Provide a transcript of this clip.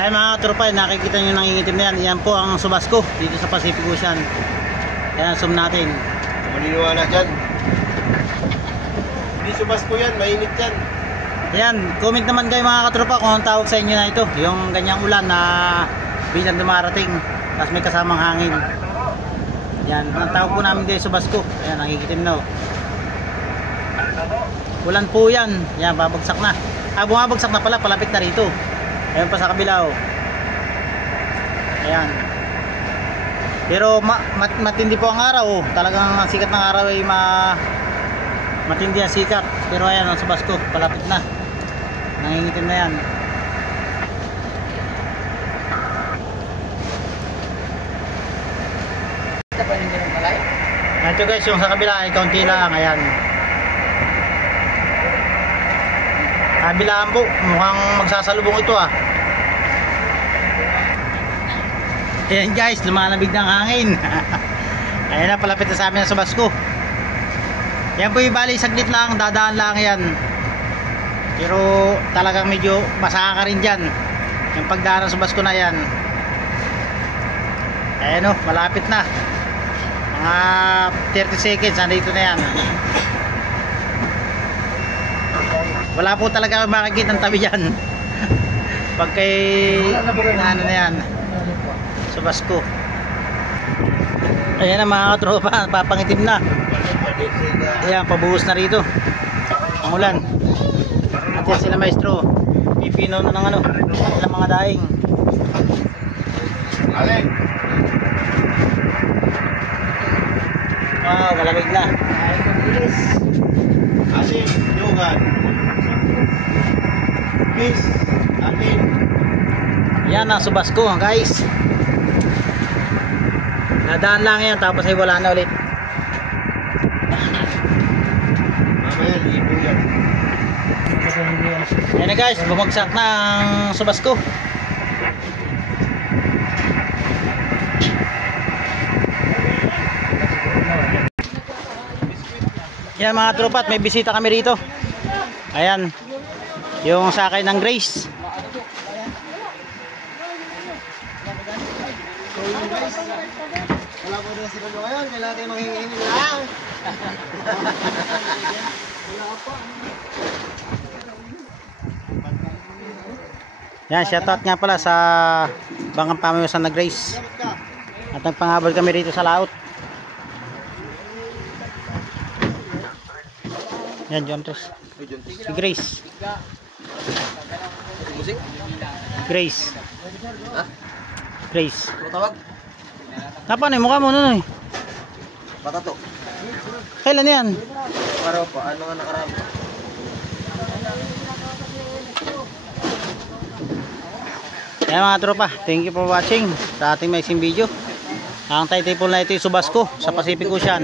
Ay mga tropa, nakikita nyo nangingitim na yan. Yan po ang Subasco dito sa Pacific Ocean. Ayan, zoom natin. Maliniwala dyan. Hindi Subasco yan, mainit yan. Ayan, comment naman kayo mga katropa kung ang tawag sa inyo na ito. Yung ganyang ulan na bilang dumarating, tapos may kasamang hangin. Yan, ang tawag po namin dito Subasco. Ayan, nangikitim na. Ulan po yan. Ayan, babagsak na. Bumabagsak na pala, palapit na rito. Ayan pa sa kabila. Ayan. Pero matindi po ang araw. Talagang ang sikat ng araw ay matindi ang sikat. Pero ayan, ang Subasco, palapit na. Nangingitim na yan. Ito guys, yung sa kabila ay kaunti lang. Ayan. Kabilaan po, mukhang magsasalubong ito ah. Ayan guys, lumalamig ng hangin. Ayan na, palapit na sa amin ang Subasco. Yan po yung bali, saglit lang, dadaan lang yan. Pero talagang medyo masaka ka rin dyan. Yung pagdaan ng Subasco na yan. Ayan o, malapit na. Mga 30 seconds, nandito na yan. Wala po talaga makikita ng tabi dyan. Pag kay ano na yan, Subasco. Ayan na mga katropa, papangitim na. Ayan, pabuhos na rito ang ulan. At yan sila maestro, pipino na ng ano, ng mga daing. Alek! Wow, malamig na. Asin, yogan. Please, atin. Yan ang Subasco guys. Nadaan lang yan, tapos ay wala na ulit. Mamaya, libo yan. Yan na guys, bumagsak na ang Subasco. Yan mga tropa, may bisita kami rito. Ayan, yung sakay ng Grace. Wala po din si Pablo ngayon, kailangan tayo manghihingi lang. Yan, shoutout nga pala sa Bangkang Pamayasan na Grace. At nagpanghabol kami rito sa laot. Yan, John Tres. Si Grace. Grace. Grace. Tawag? Napano yung mukha mo nun eh? Patato. Kailan yan? Araw pa, ano nga nakaraan pa? Ayan mga tropa, thank you for watching sa ating maiksing video. Ang title na ito yung Subasco sa Pacific Ocean.